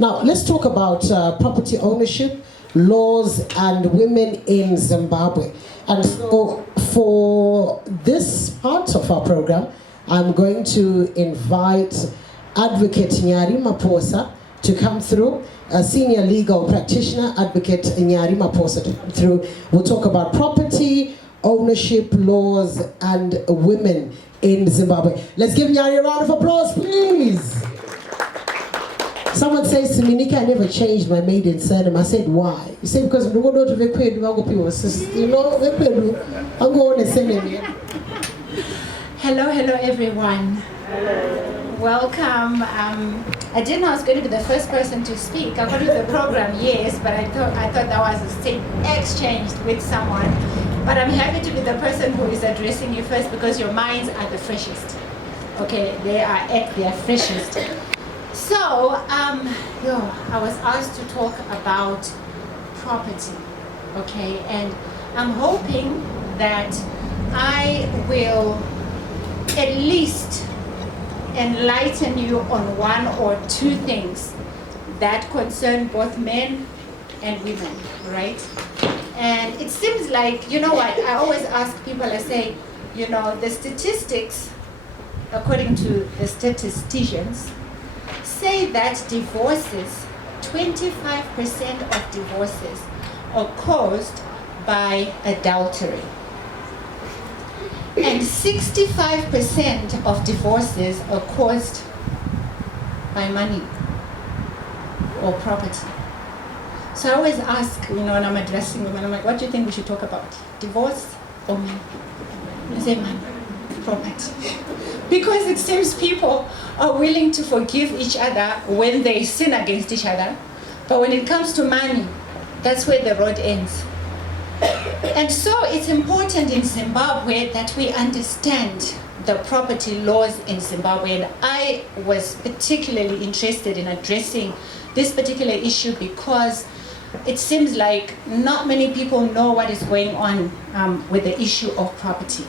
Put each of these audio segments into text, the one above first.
Now, let's talk about property ownership, laws, and women in Zimbabwe. And so, for this part of our program, I'm going to invite Advocate Nyari to come through, a senior legal practitioner, Advocate Nyari to come through. We'll talk about property, ownership, laws, and women in Zimbabwe. Let's give Nyari a round of applause, please. Someone says to me, Nika, I never changed my maiden surname. I said, why? You say, because we go to the people, you know, I'm going to say name. Hello, everyone. Hello. Welcome. I didn't know I was going to be the first person to speak. I got to the program, yes, but I thought that was a state exchange with someone. But I'm happy to be the person who is addressing you first because your minds are the freshest. Okay, they are at their freshest. So, I was asked to talk about property, okay, and I'm hoping that I will at least enlighten you on one or two things that concern both men and women, right? And it seems like, you know what, I always ask people, I say, you know, the statistics, according to the statisticians, say that 25% of divorces are caused by adultery. And 65% of divorces are caused by money or property. So I always ask, you know, when I'm addressing women, I'm like, what do you think we should talk about? Divorce or money? I say money, property. Because it seems people are willing to forgive each other when they sin against each other. But when it comes to money, that's where the road ends. And so it's important in Zimbabwe that we understand the property laws in Zimbabwe. And I was particularly interested in addressing this particular issue because it seems like not many people know what is going on with the issue of property.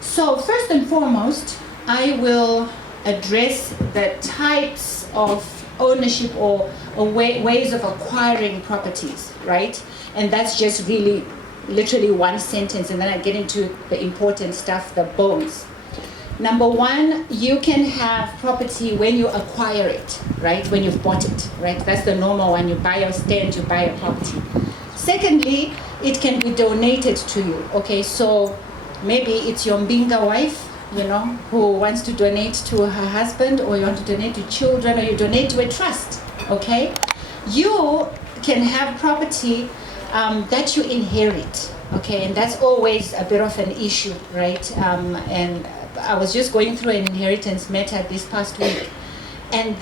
So first and foremost, I will address the types of ownership or ways of acquiring properties, right? And that's just really literally one sentence, and then I get into the important stuff, the bones. Number one, you can have property when you acquire it, right? When you've bought it, right? That's the normal one. You buy a stand, you buy a property. Secondly, it can be donated to you, okay? So maybe it's your Mbinga wife, you know, who wants to donate to her husband, or you want to donate to children, or you donate to a trust, okay? You can have property that you inherit, okay? And that's always a bit of an issue, right? And I was just going through an inheritance matter this past week, and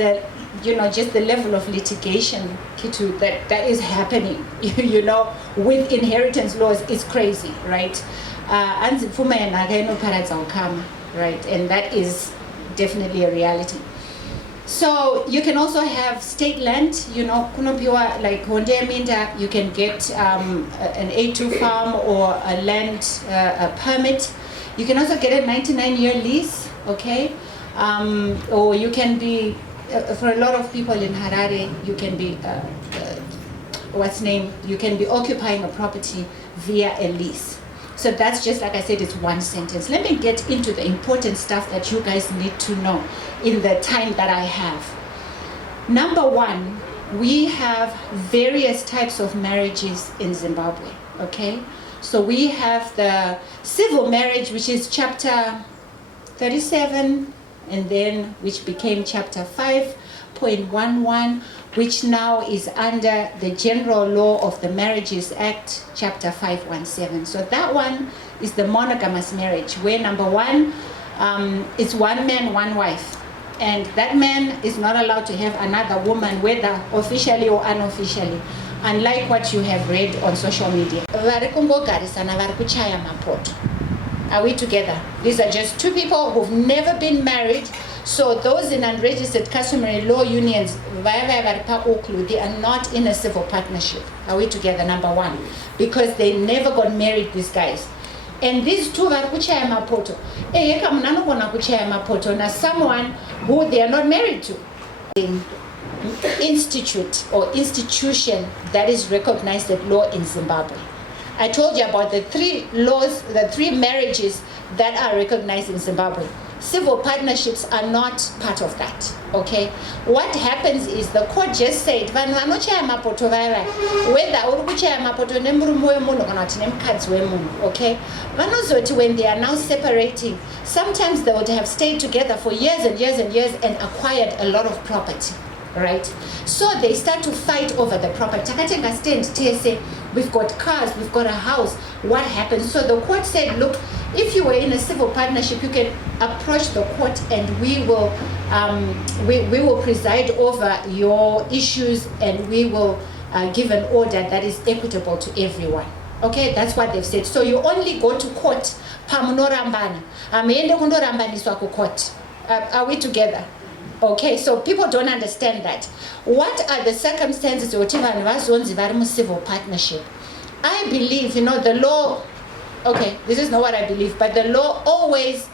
just the level of litigation, Kitu, that is happening, you know, with inheritance laws is crazy, right? Right? And that is definitely a reality. So you can also have state land, you know, like Hondeminda, you can get an A2 farm or a land a permit. You can also get a 99-year lease, okay? Or you can be, for a lot of people in Harare, you can be, you can be occupying a property via a lease. So that's just, like I said, it's one sentence. Let me get into the important stuff that you guys need to know in the time that I have. Number one, we have various types of marriages in Zimbabwe, okay? So we have the civil marriage, which is chapter 37, and then which became chapter 5.11, which now is under the General Law of the Marriages Act, chapter 517. So that one is the monogamous marriage, where number one, it's one man, one wife. And that man is not allowed to have another woman, whether officially or unofficially, unlike what you have read on social media. Are we together? These are just two people who've never been married. So those in unregistered customary law unions, they are not in a civil partnership. Are we together? Number one. Because they never got married, these guys. And these two are kuchaya mapoto. Now someone who they are not married to. institute or institution that is recognized at law in Zimbabwe. I told you about the 3 laws, the 3 marriages that are recognized in Zimbabwe. Civil partnerships are not part of that, okay? What happens is the court just said, whether okay? When they are now separating, sometimes they would have stayed together for years and years and years and acquired a lot of property, right? So they start to fight over the property. We've got cars, we've got a house, what happens? So the court said, look, if you were in a civil partnership, you can approach the court and we will preside over your issues and we will give an order that is equitable to everyone. Okay, that's what they've said. So you only go to court. Are we together? Okay, so people don't understand that. What are the circumstances of civil partnership? I believe, the law, okay, this is not what I believe, but the law always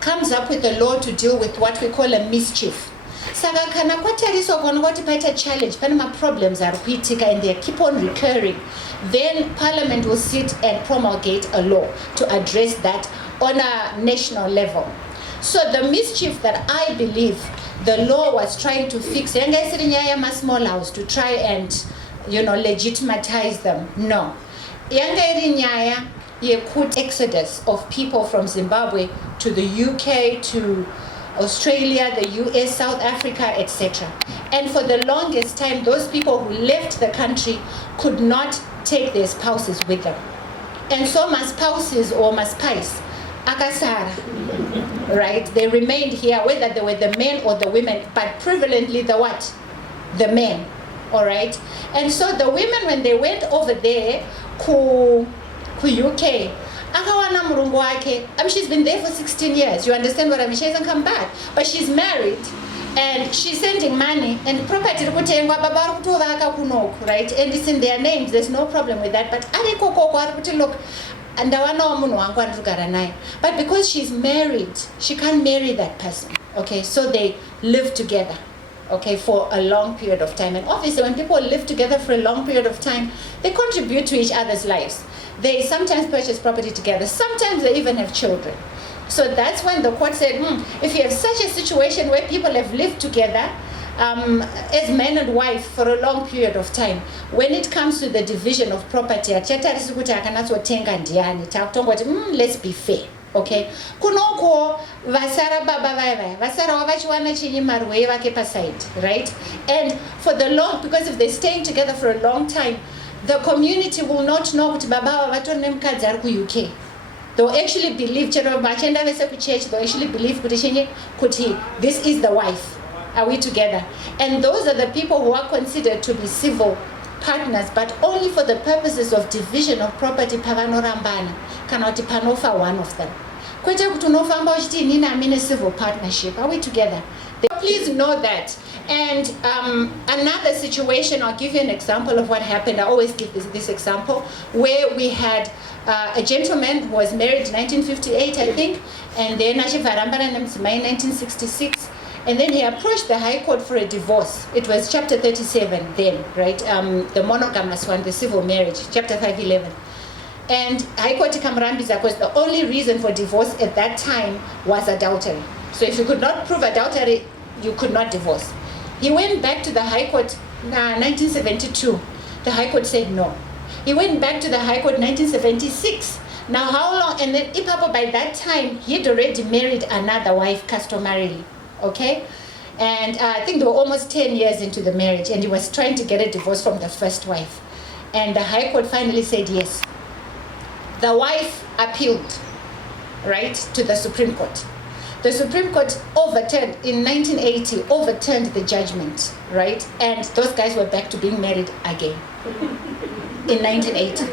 comes up with a law to deal with what we call a mischief. Saka kana kwatariswa kwana kwati paita challenge, pane problems are kuitika and they keep on recurring, then Parliament will sit and promulgate a law to address that on a national level. So the mischief that I believe the law was trying to fix, small house to try and legitimize them. No. You put exodus of people from Zimbabwe to the UK, to Australia, the US, South Africa, etc. And for the longest time, those people who left the country could not take their spouses with them. And so my spouses or my spice, akasara, right? They remained here, whether they were the men or the women, but prevalently the what? The men, all right? And so the women, when they went over there, ku UK, she's been there for 16 years. You understand what I mean? She hasn't come back, but she's married and she's sending money and property, right? And it's in their names. There's no problem with that. But look, but because she's married, she can't marry that person. Okay, so they live together, okay, for a long period of time. And obviously, when people live together for a long period of time, they contribute to each other's lives. They sometimes purchase property together. Sometimes they even have children. So that's when the court said, if you have such a situation where people have lived together as man and wife for a long period of time, when it comes to the division of property, let's be fair. Okay, kunoko vasara baba vai vasara wavachiwana chinyi marwe vake paside, right? And for the long, because if they're staying together for a long time, the community will not know kuti baba vatorine mukadzi ari ku UK. They'll actually believe, they'll actually believe kuti this is the wife. Are we together? And those are the people who are considered to be civil partners, but only for the purposes of division of property. Pavanorambana cannot panofa one of them. I'm in a civil partnership. Are we together? Please know that. And another situation, I'll give you an example of what happened. I always give this example, where we had a gentleman who was married in 1958, I think, and then in 1966. And then he approached the High Court for a divorce. It was Chapter 37 then, right? The monogamous one, the civil marriage, Chapter 511. And High Court Kamrambiza, because the only reason for divorce at that time was adultery. So if you could not prove adultery, you could not divorce. He went back to the High Court 1972. The High Court said no. He went back to the High Court 1976. Now how long? And then Ipapo, by that time, he'd already married another wife customarily. Okay, and I think they were almost 10 years into the marriage, and he was trying to get a divorce from the first wife. And the High Court finally said yes. The wife appealed, right, to the Supreme Court. The Supreme Court overturned, in 1980, overturned the judgment, right? And those guys were back to being married again in 1980.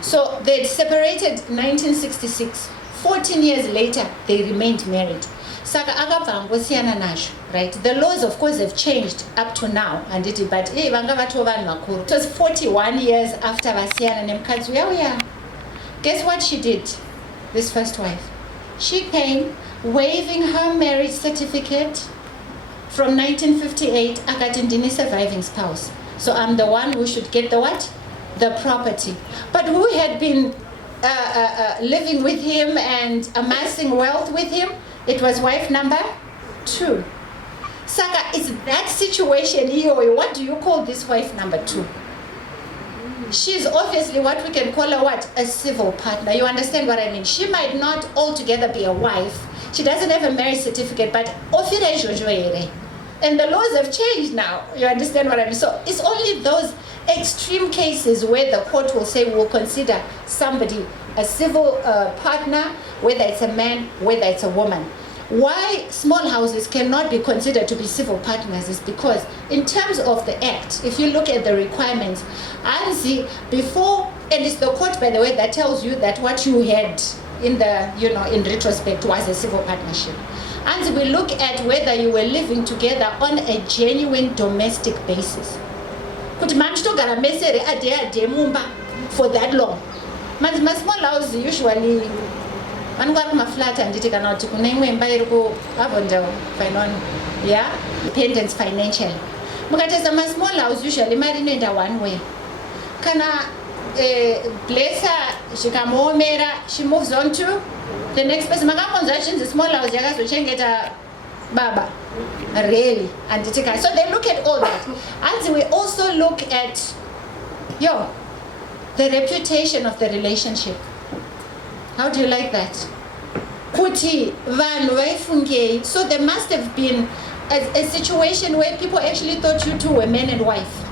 So they'd separated in 1966. 14 years later, they remained married. Right? The laws, of course, have changed up to now, and it was 41 years after Vasiana Nemkadzuya. Guess what she did, this first wife? She came waving her marriage certificate, from 1958, akati ndini surviving spouse. So I'm the one who should get the what? The property. But who had been living with him and amassing wealth with him? It was wife number 2. Saka, is that situation here? What do you call this wife number 2? She's obviously what we can call a what? A civil partner. You understand what I mean? She might not altogether be a wife. She doesn't have a marriage certificate, but and the laws have changed now. You understand what I mean? So it's only those extreme cases where the court will say we'll consider somebody a civil partner, whether it's a man, whether it's a woman. Why small houses cannot be considered to be civil partners is because in terms of the act, if you look at the requirements, ANZI before, and it's the court by the way that tells you that what you had in the, in retrospect was a civil partnership. And we look at whether you were living together on a genuine domestic basis. Kuti manchitogara mesere ade mumba for that long. My small house usually vanongari kumaflat handiti kana kuti kune imwe imba iri kuavondale yeah, dependence financially. Mukatesa ma small house usually mari inoenda one way. Kana blesser zvikamuomera, she moves on to the next person. Makamonzwa chinzi small house yakazochengeta baba. Really. And so they look at all that. And we also look at the reputation of the relationship. How do you like that? Kuti vanhu vaifungei. So there must have been a situation where people actually thought you two were man and wife.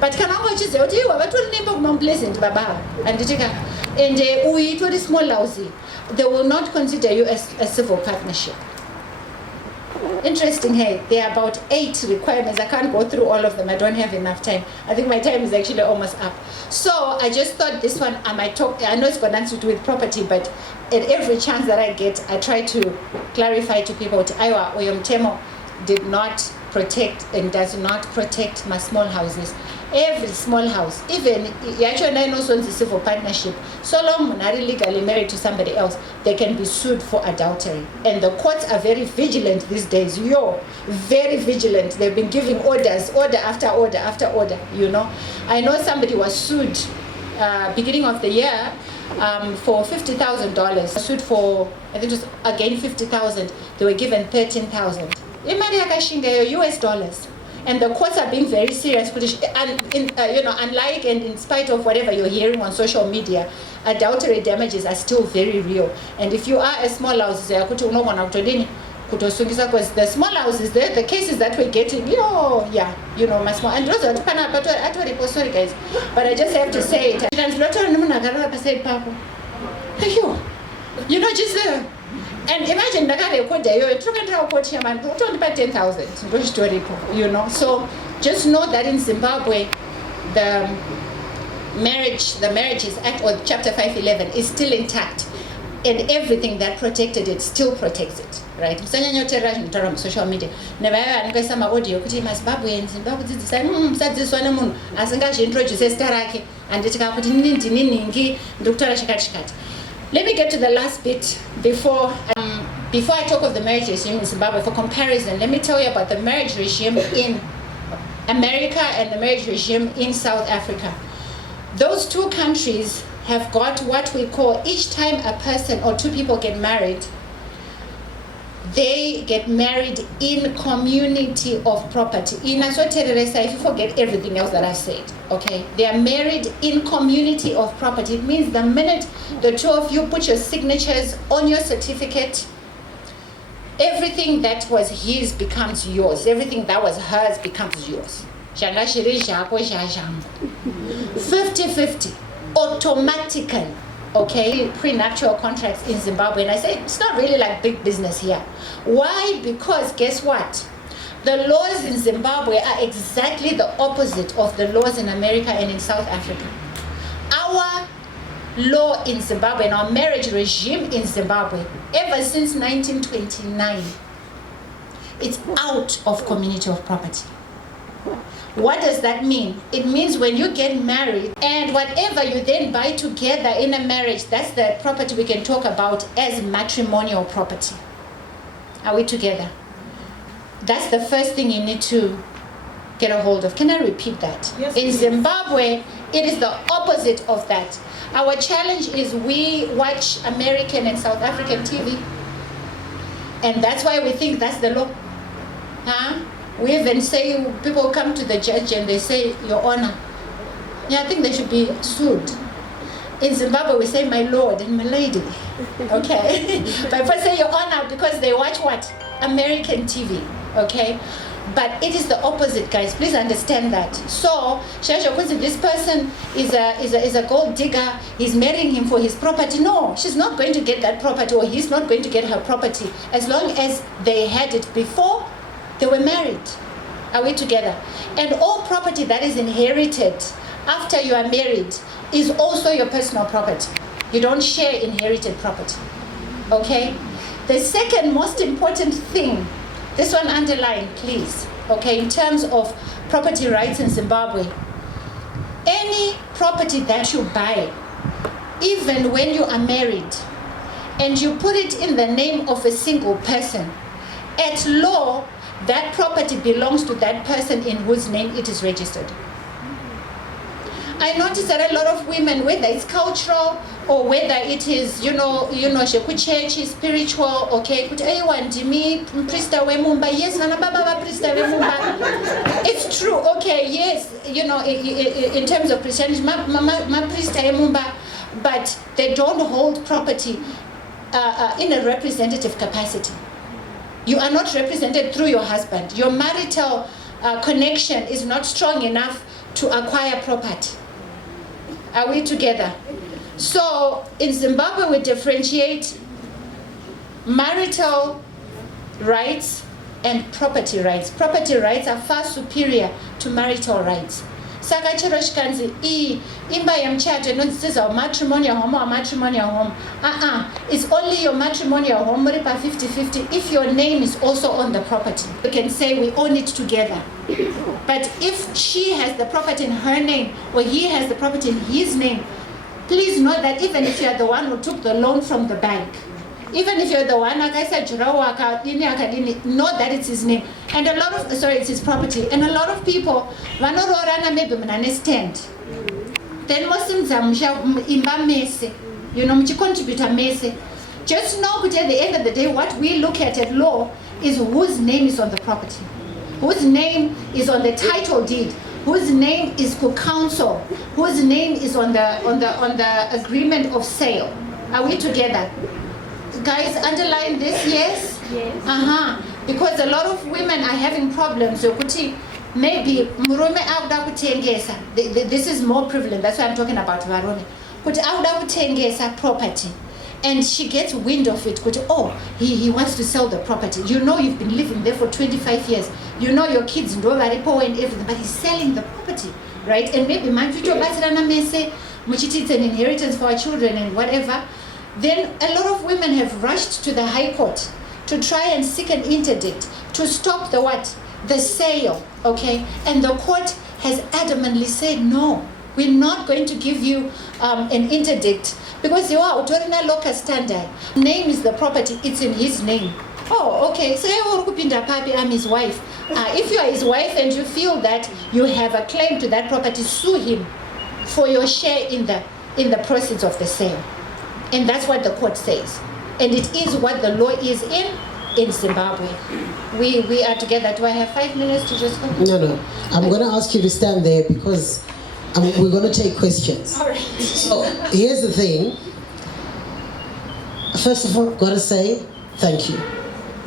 But kana ngochiziva kuti iwe vatori nemba kumamupleasant baba anditika and uitori small house, they will not consider you as a civil partnership. Interesting, hey, there are about 8 requirements. I can't go through all of them. I don't have enough time. I think my time is actually almost up. So I just thought this one I might talk. I know it's got nothing to do with property, but at every chance that I get, I try to clarify to people that Aiwa Oyomtemo did not protect and does not protect my small houses. Every small house, even actually I know it's a civil partnership, so long Nyari legally married to somebody else, they can be sued for adultery. And the courts are very vigilant these days. Very vigilant. They've been giving orders, order after order after order, I know somebody was sued beginning of the year for $50,000. Sued for, I think it was again 50,000. They were given 13,000. US dollars. And the courts are being very serious, and unlike and in spite of whatever you're hearing on social media, adultery damages are still very real. And if you are a small house, because the small houses there, the cases that we're getting, my small, and those are sorry guys, but I just have to say it. Just there. And imagine so just know that in Zimbabwe the Marriages Act, or Chapter 511, is still intact, and everything that protected it still protects it, right? Social media Let me get to the last bit before I talk of the marriage regime in Zimbabwe. For comparison, let me tell you about the marriage regime in America and the marriage regime in South Africa. Those two countries have got what we call, each time a person or two people get married, they get married in community of property. If you forget everything else that I've said, okay? They are married in community of property. It means the minute the two of you put your signatures on your certificate, everything that was his becomes yours. Everything that was hers becomes yours. 50-50, automatically. Okay, prenuptial contracts in Zimbabwe, and I say it's not really like big business here. Why? Because guess what? The laws in Zimbabwe are exactly the opposite of the laws in America and in South Africa. Our law in Zimbabwe and our marriage regime in Zimbabwe, ever since 1929, it's out of community of property. What does that mean? It means when you get married and whatever you then buy together in a marriage, that's the property we can talk about as matrimonial property. Are we together? That's the first thing you need to get a hold of. Can I repeat that? Yes, in please. Zimbabwe, it is the opposite of that. Our challenge is we watch American and South African TV, and that's why we think that's the law. We even say, people come to the judge and they say, Your Honor. Yeah, I think they should be sued. In Zimbabwe, we say, my lord and my lady. Okay? But if I say Your Honor, because they watch what? American TV. Okay? But it is the opposite, guys. Please understand that. So, this person is a gold digger. He's marrying him for his property. No, she's not going to get that property, or he's not going to get her property, as long as they had it before they were married. Are we together? And all property that is inherited after you are married is also your personal property. You don't share inherited property. Okay? The second most important thing, this one underline, please, okay, in terms of property rights in Zimbabwe, any property that you buy, even when you are married, and you put it in the name of a single person, at law, that property belongs to that person in whose name it is registered. I notice that a lot of women, whether it's cultural or whether it is, church, spiritual, okay, yes, it's true, okay, yes, in terms of Christianity, but they don't hold property in a representative capacity. You are not represented through your husband. Your marital connection is not strong enough to acquire property. Are we together? So in Zimbabwe, we differentiate marital rights and property rights. Property rights are far superior to marital rights. Saka chero shikanzi imba yemchato inodzidzisa matrimonial home or matrimonial home. It's only your matrimonial home muri pa 50-50 if your name is also on the property. You can say we own it together. But if she has the property in her name or he has the property in his name, please know that even if you are the one who took the loan from the bank, even if you're the one, like I said, know that it's his name. And a lot of, it's his property. And a lot of people, maybe understand. Then Muslims contribute mese. Just know that at the end of the day, what we look at law is whose name is on the property, whose name is on the title deed, whose name is co-counsel, whose name is on the agreement of sale. Are we together? Guys, underline this, yes? Yes. Because a lot of women are having problems. Maybe murume akuda kutengesa. This is more prevalent. That's why I'm talking about varume. Kuti akuda kutengesa property, and she gets wind of it. Kuti, he wants to sell the property. You know you've been living there for 25 years. You know your kids ndo varipo and everything, but he's selling the property, right? And maybe manjuto batsirana mese, muchiti it's an inheritance for our children and whatever. Then a lot of women have rushed to the High Court to try and seek an interdict to stop the what? The sale, okay? And the court has adamantly said, no, we're not going to give you an interdict because you are autorina loca standard. Name is the property, it's in his name. Oh, okay, so I'm his wife. If you are his wife and you feel that you have a claim to that property, sue him for your share in the proceeds of the sale. And that's what the court says. And it is what the law is in Zimbabwe. We are together. Do I have 5 minutes to just... No. I'm going to ask you to stand there because we're going to take questions. All right. So here's the thing. First of all, I've got to say thank you.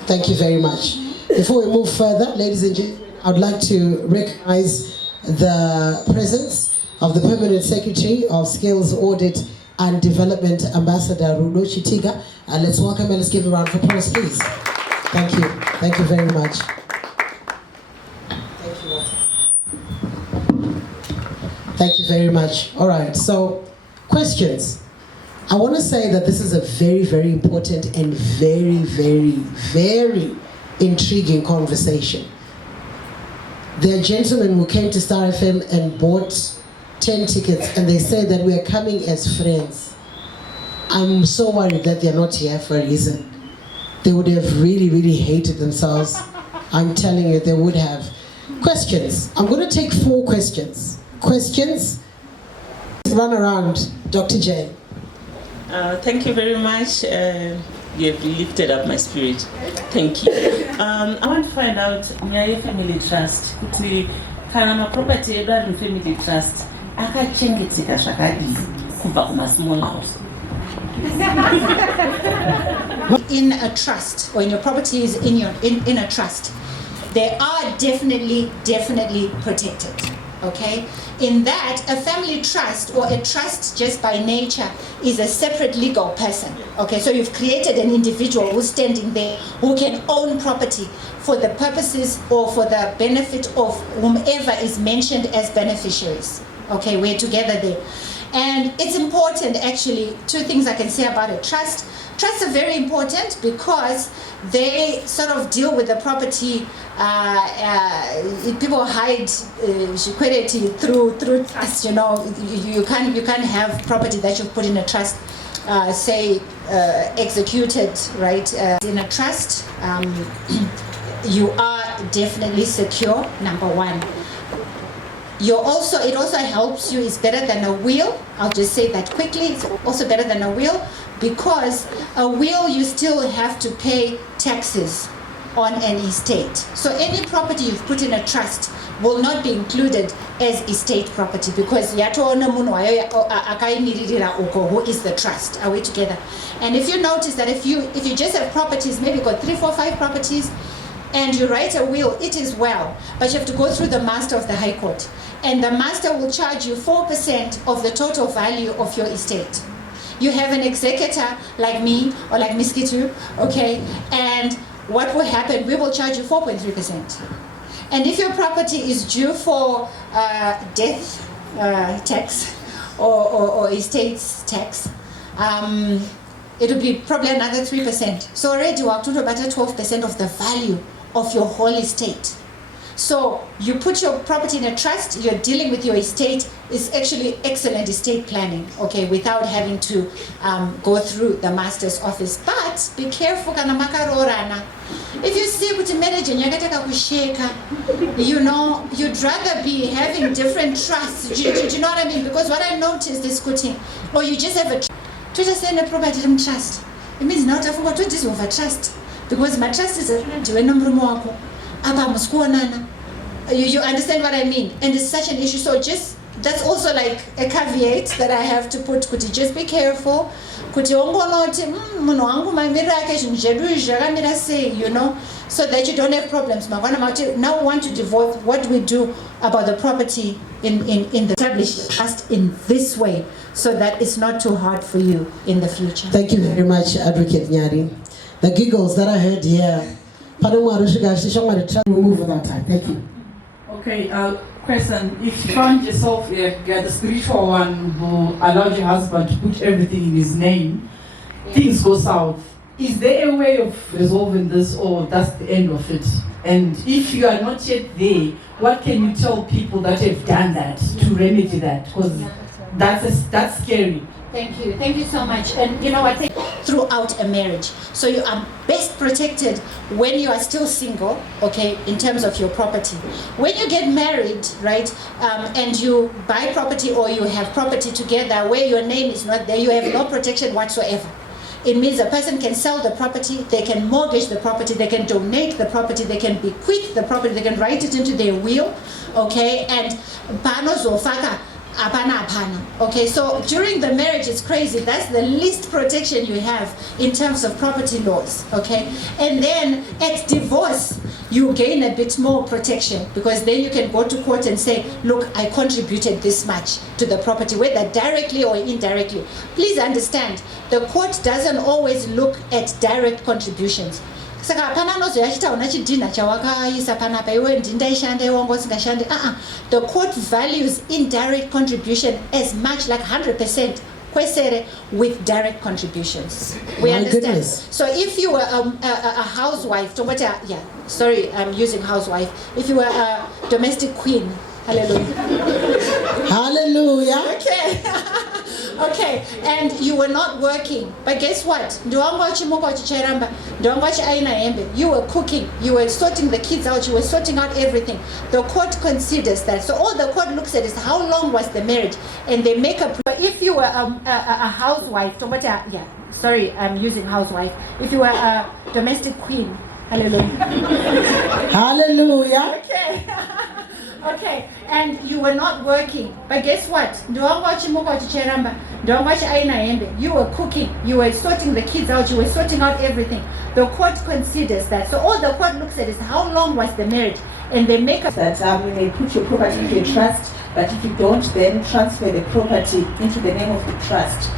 Thank you very much. Before we move further, ladies and gentlemen, I'd like to recognize the presence of the Permanent Secretary of Skills Audit and Development, Ambassador Rudo Chitiga. And let's welcome and let's give a round of applause, please. Thank you. Thank you very much. Thank you. Thank you very much. All right, so questions. I want to say that this is a very, very important and very, very, very intriguing conversation. There are gentlemen who came to Star FM and bought 10 tickets and they say that we are coming as friends. I'm so worried that they're not here for a reason. They would have really, really hated themselves. I'm telling you, they would have. Questions. I'm going to take 4 questions. Questions? Run around. Dr. Jane. Thank you very much. You have lifted up my spirit. Thank you. I want to find out Nyari Family Trust. Kuti kana ma property Adv Family Trust akachengeteka zvakadii kubva kuma small house. In a trust, or in your property is in a trust, they are definitely protected. Okay, in that, a family trust or a trust just by nature is a separate legal person. Okay, so you've created an individual who's standing there who can own property for the purposes or for the benefit of whomever is mentioned as beneficiaries. Okay, we're together there. And it's important, actually, 2 things I can say about a trust. Trusts are very important because they sort of deal with the property. People hide security through trust. You know, you can't have property that you've put in a trust, executed, right? In a trust, you are definitely secure. Number 1. It also helps you. It's better than a will. I'll just say that quickly. It's also better than a will because a will you still have to pay taxes on an estate. So any property you've put in a trust will not be included as estate property because who is the trust. Are we together? And if you notice that if you just have properties, maybe you've got 3, 4, 5 properties, and you write a will, it is well, but you have to go through the master of the High Court. And the master will charge you 4% of the total value of your estate. You have an executor like me or like Miss Kitu, okay? And what will happen, we will charge you 4.3%. And if your property is due for death tax or estates tax, it will be probably another 3%. So already we're talking about 12% of the value of your whole estate. So you put your property in a trust, you're dealing with your estate. It's actually excellent estate planning, okay, without having to go through the master's office. But be careful, kana makarorana. If you see with marriage and you know, you'd rather be having different trusts. Do you know what I mean? Because what I noticed is scooting, or you just have a to just send a property in trust. It means now to forget to this over trust. Because my trust is a you understand what I mean? And it's such an issue. So just that's also like a caveat that I have to put. Could you just be careful? Could you you know, so that you don't have problems. Now we want to divorce. What do we do about the property in the established trust in this way, so that it's not too hard for you in the future? Thank you very much, Advocate Nyari. The giggles that I heard here, remove that time. Thank you. Okay, question. If you found yourself the spiritual one who allowed your husband to put everything in his name, things go south. Is there a way of resolving this, or that's the end of it? And if you are not yet there, what can you tell people that have done that to remedy that? Because that's scary. Thank you so much. And you know, I think throughout a marriage, so you are best protected when you are still single, okay, in terms of your property. When you get married, right, and you buy property or you have property together where your name is not there, you have no protection whatsoever. It means a person can sell the property, they can mortgage the property, they can donate the property, they can bequeath the property, they can write it into their will, okay, and okay, so during the marriage it's crazy. That's the least protection you have in terms of property laws, okay? And then at divorce you gain a bit more protection, because then you can go to court and say, look, I contributed this much to the property, whether directly or indirectly. Please understand, the court doesn't always look at direct contributions. The court values indirect contribution as much, like 100%, with direct contributions. We understand. Goodness. So if you were a housewife, sorry, I'm using housewife. If you were a domestic queen, hallelujah. Hallelujah. Okay. Okay, and you were not working, but guess what? You were cooking, you were sorting the kids out, you were sorting out everything. The court considers that. So all the court looks at is how long was the marriage, and they make a. If you were a housewife, sorry, I'm using housewife. If you were a domestic queen, hallelujah. Hallelujah. Okay. Okay, and you were not working, but guess what? You were cooking, you were sorting the kids out, you were sorting out everything. The court considers that. So all the court looks at is how long was the marriage, and they make a that you may put your property into a trust, but if you don't, then transfer the property into the name of the trust.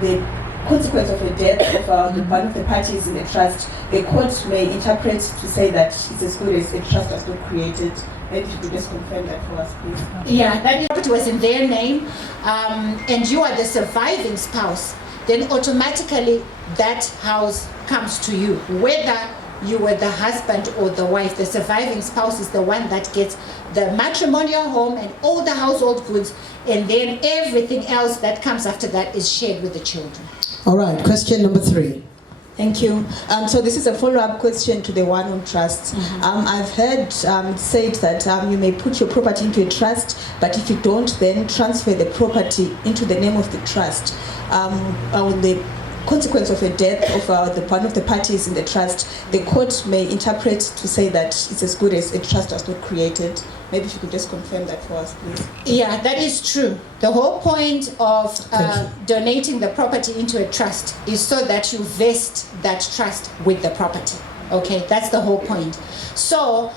The consequence of the death of one of the parties in the trust, the court may interpret to say that it's as good as a trust was not created. Maybe if you could just confirm that for us, please. Yeah, that property was in their name, and you are the surviving spouse, then automatically that house comes to you. Whether you were the husband or the wife, the surviving spouse is the one that gets the matrimonial home and all the household goods, and then everything else that comes after that is shared with the children. All right, question number 3. Thank you. So this is a follow-up question to the one on trusts. I've heard said that you may put your property into a trust, but if you don't, then transfer the property into the name of the trust. The consequence of a death of one of the parties in the trust, the court may interpret to say that it's as good as a trust was not created. Maybe if you could just confirm that for us, please. Yeah, that is true. The whole point of donating the property into a trust is so that you vest that trust with the property. Okay, that's the whole point. So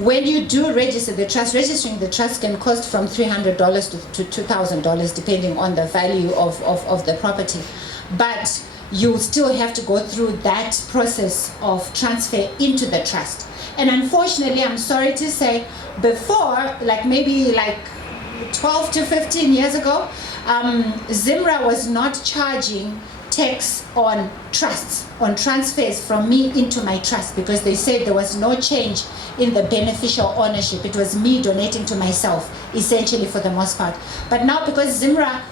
when you do register the trust, registering the trust can cost from $300 to $2,000 depending on the value of the property. But you still have to go through that process of transfer into the trust. And unfortunately, I'm sorry to say, before, maybe 12 to 15 years ago, Zimra was not charging tax on trusts, on transfers from me into my trust, because they said there was no change in the beneficial ownership. It was me donating to myself, essentially, for the most part. But now, because Zimra,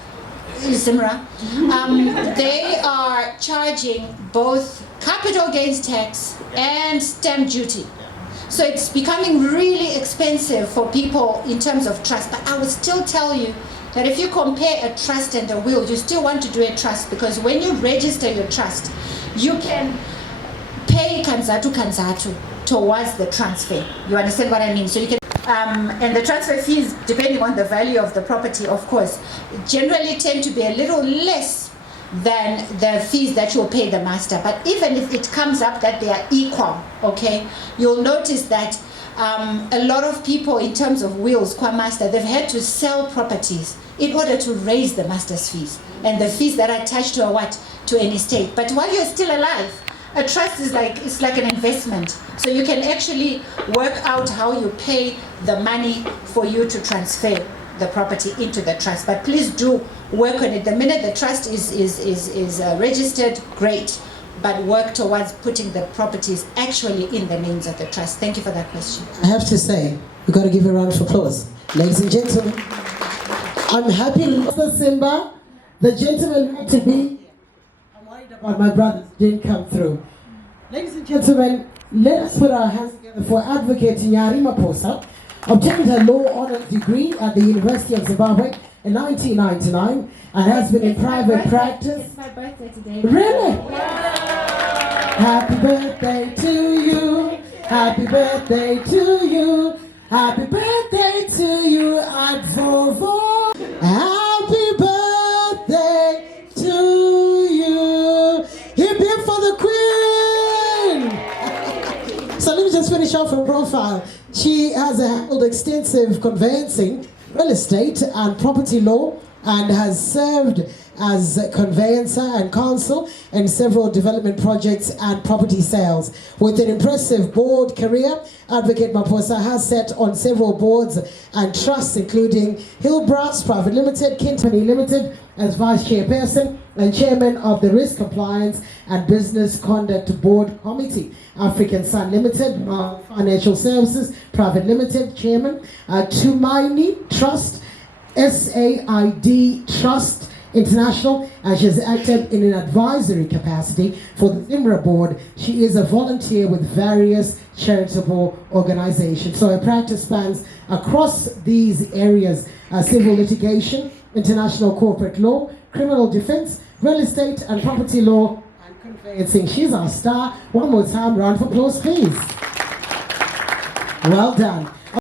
they are charging both capital gains tax and stamp duty. So it's becoming really expensive for people in terms of trust. But I would still tell you that if you compare a trust and a will, you still want to do a trust, because when you register your trust, you can pay kanzatu towards the transfer. You understand what I mean? So you can, and the transfer fees, depending on the value of the property, of course, generally tend to be a little less than the fees that you'll pay the master. But even if it comes up that they are equal, okay, you'll notice that a lot of people, in terms of wills, qua master, they've had to sell properties in order to raise the master's fees and the fees that are attached to an estate. But while you're still alive, a trust is like an investment. So you can actually work out how you pay the money for you to transfer the property into the trust. But please do work on it. The minute the trust is registered, great. But work towards putting the properties actually in the names of the trust. Thank you for that question. I have to say, we've got to give a round of applause. Ladies and gentlemen, I'm happy Mr. Simba, the gentleman had to be. I'm worried about my brothers didn't come through. Ladies and gentlemen, let us put our hands together for Advocate Nyari Maposa, obtained her law honors degree at the University of Zimbabwe in 1999 and has been in private practice. It's my birthday today. Really? Happy birthday to you. Happy birthday to you. Happy birthday to you, Adv. Happy birthday to you. Hip hip for the Queen. So let me just finish off her profile. She has handled extensive conveyancing, real estate and property law, and has served as conveyancer and counsel in several development projects and property sales. With an impressive board career, Advocate Maposa has sat on several boards and trusts, including Hillbras Private Limited, Kintani Limited, as Vice Chairperson and Chairman of the Risk Compliance and Business Conduct Board Committee. African Sun Limited, Financial Services Private Limited, Chairman, Tumaini Trust, SAID Trust International, and she has acted in an advisory capacity for the ZIMRA board. She is a volunteer with various charitable organizations. So her practice spans across these areas: civil litigation, international corporate law, criminal defense, real estate and property law, and conveyancing. She's our star. One more time, round of applause, please. Well done.